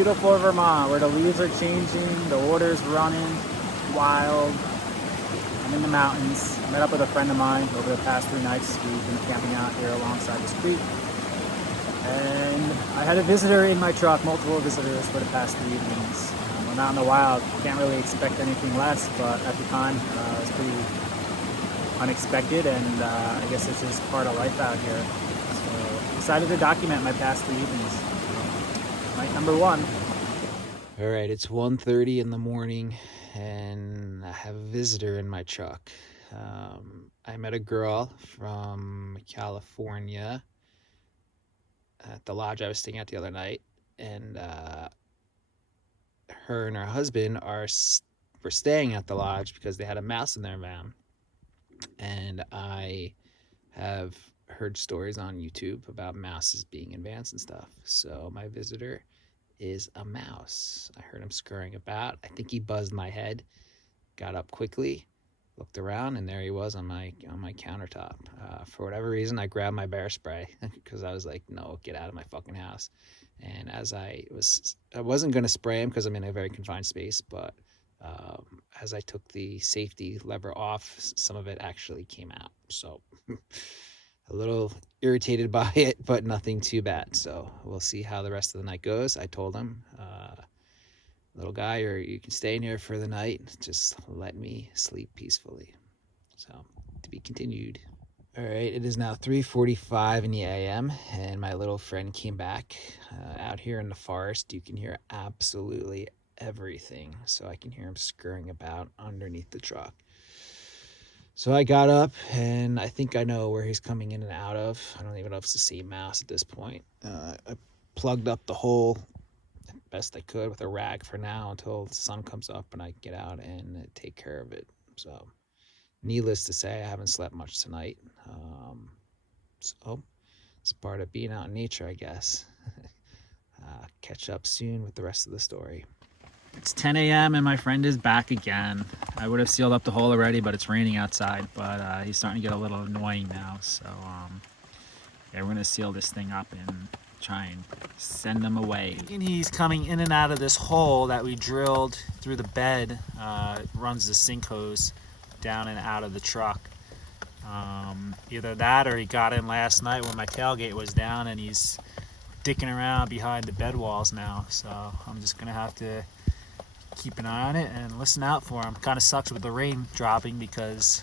beautiful Vermont, where the leaves are changing, the water's running wild. I'm in the mountains. I met up with a friend of mine over the past 3 nights. We've been camping out here alongside this creek. And I had a visitor in my truck, multiple visitors for the past 3 evenings. I'm out in the wild, can't really expect anything less, but at the time it was pretty unexpected, and I guess it's just part of life out here. So decided to document my past 3 evenings. Night number 1. All right, it's 1:30 in the morning, and I have a visitor in my truck. I met a girl from California at the lodge I was staying at the other night, and her and her husband were staying at the lodge because they had a mouse in their van. And I have heard stories on YouTube about mouses being in vans and stuff. So my visitor is a mouse. I heard him scurrying about. I think he buzzed my head, got up quickly, looked around, and there he was on my countertop. For whatever reason, I grabbed my bear spray because I was like, no, get out of my fucking house. And as I wasn't going to spray him because I'm in a very confined space, but as I took the safety lever off, some of it actually came out. So a little irritated by it, but nothing too bad. So we'll see how the rest of the night goes. I told him, little guy, or you can stay in here for the night. Just let me sleep peacefully. So to be continued. All right, it is now 3:45 in the a.m. and my little friend came back. Out here in the forest, you can hear absolutely everything. So I can hear him scurrying about underneath the truck. So I got up, and I think I know where he's coming in and out of. I don't even know if it's the same mouse at this point. I plugged up the hole best I could with a rag for now until the sun comes up and I get out and take care of it. So needless to say, I haven't slept much tonight. So it's part of being out in nature, I guess. Catch up soon with the rest of the story. It's 10 a.m. and my friend is back again. I would have sealed up the hole already, but it's raining outside. But he's starting to get a little annoying now. So yeah, we're gonna seal this thing up and try and send him away. And he's coming in and out of this hole that we drilled through the bed. It runs the sink hose down and out of the truck. Either that or he got in last night when my tailgate was down, and he's dicking around behind the bed walls now. So I'm just gonna have to keep an eye on it and listen out for him. Kind of sucks with the rain dropping because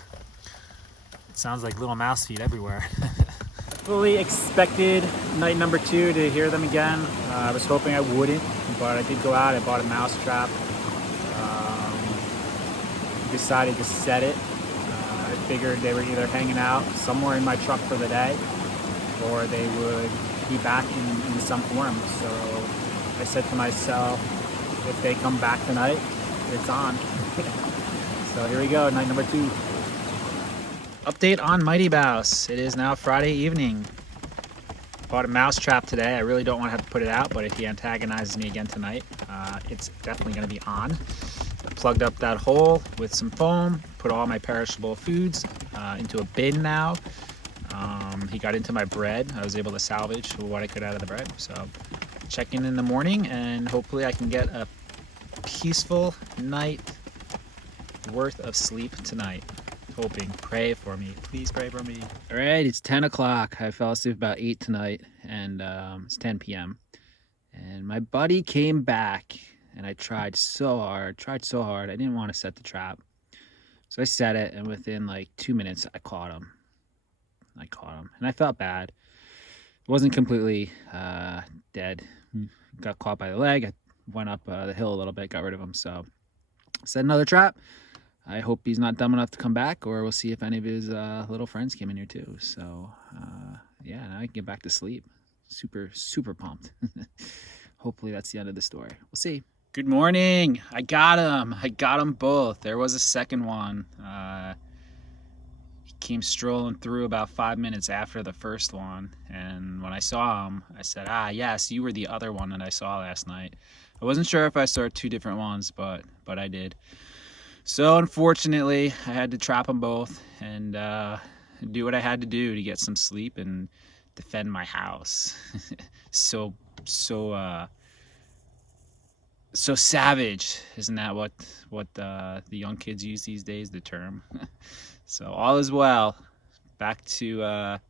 it sounds like little mouse feet everywhere. Fully expected night number 2 to hear them again. I was hoping I wouldn't, but I did go out. I bought a mouse trap. Decided to set it. I figured they were either hanging out somewhere in my truck for the day, or they would be back in some form. So I said to myself, if they come back tonight, it's on. So here we go, night number 2. Update on Mighty Mouse. It is now Friday evening. Bought a mouse trap today. I really don't want to have to put it out, but if he antagonizes me again tonight, it's definitely going to be on. I plugged up that hole with some foam, put all my perishable foods into a bin now. He got into my bread. I was able to salvage what I could out of the bread. So check in the morning, and hopefully I can get a peaceful night worth of sleep tonight. Hoping. Pray for me. Please pray for me. All right, it's 10 o'clock. I fell asleep about 8 tonight, and it's 10 p.m. And my buddy came back, and I tried so hard. I didn't want to set the trap. So I set it, and within like 2 minutes, I caught him. And I felt bad. It wasn't completely dead. Got caught by the leg. I went up the hill a little bit, got rid of him. So set another trap. I hope he's not dumb enough to come back, or we'll see if any of his little friends came in here too. So yeah, now I can get back to sleep. Super pumped. Hopefully that's the end of the story. We'll see. Good morning. I got them both. There was a second one. He came strolling through about 5 minutes after the first one, and when I saw him, I said, yes, you were the other one that I saw last night. I wasn't sure if I saw 2 different ones, but I did. So unfortunately, I had to trap them both and do what I had to do to get some sleep and defend my house. So so savage. Isn't that what the young kids use these days, the term? So all is well. Back to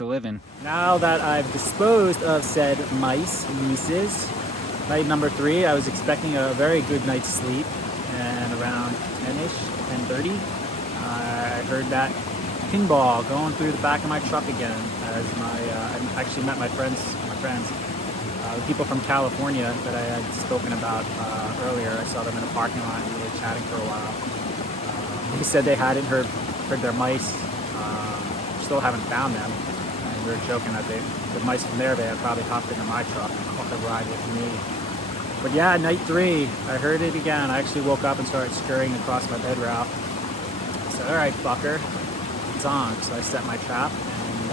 living. Now that I've disposed of said mice uses, night number 3, I was expecting a very good night's sleep, and around 10-ish, 10:30, I heard that pinball going through the back of my truck again. As I actually met my friends, the people from California that I had spoken about earlier. I saw them in a parking lot and we were chatting for a while. They said they hadn't heard their mice. Still haven't found them. And we were joking that the mice from their van probably hopped into my truck and caught a ride with me. But yeah, night 3, I heard it again. I actually woke up and started scurrying across my bed route. I said, all right, fucker, it's on. So I set my trap, and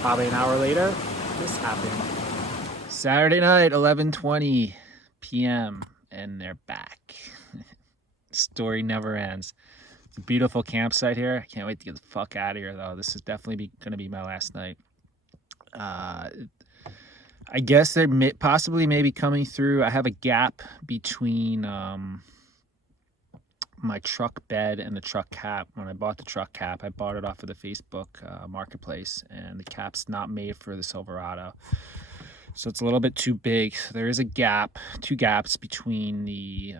probably an hour later, this happened. Saturday night, 11:20 p.m. and they're back. Story never ends. It's a beautiful campsite here. I can't wait to get the fuck out of here, though. This is definitely going to be my last night. I guess they're possibly maybe coming through. I have a gap between my truck bed and the truck cap. When I bought the truck cap, I bought it off of the Facebook marketplace, and the cap's not made for the Silverado. So it's a little bit too big. So there is a gap, 2 gaps between the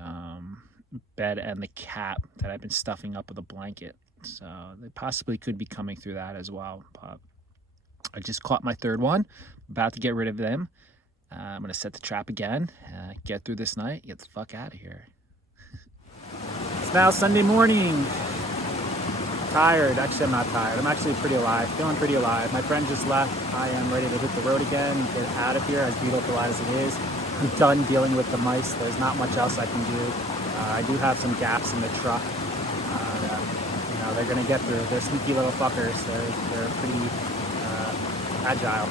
bed and the cap that I've been stuffing up with a blanket. So they possibly could be coming through that as well. But I just caught my 3rd one. I'm about to get rid of them. I'm going to set the trap again, get through this night, get the fuck out of here. It's now Sunday morning. Tired. Actually, I'm not tired. I'm actually pretty alive. Feeling pretty alive. My friend just left. I am ready to hit the road again, get out of here, as beautiful as it is. I'm done dealing with the mice. There's not much else I can do. I do have some gaps in the truck. They're going to get through. They're sneaky little fuckers. They're pretty agile.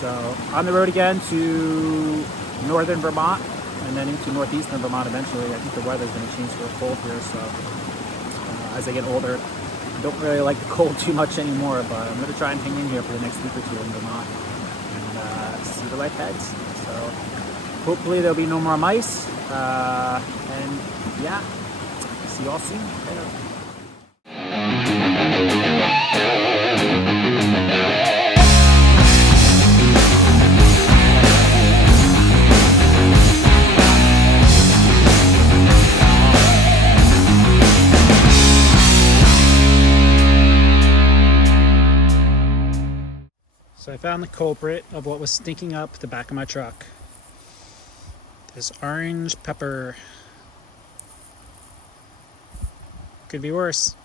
So on the road again to northern Vermont, and then into northeastern Vermont eventually. I think the weather's going to change to a cold here, so as I get older, I don't really like the cold too much anymore, but I'm going to try and hang in here for the next week or 2 in Vermont and see where life heads. So hopefully there'll be no more mice, and yeah, see y'all soon. Later. So I found the culprit of what was stinking up the back of my truck. This orange pepper. Could be worse.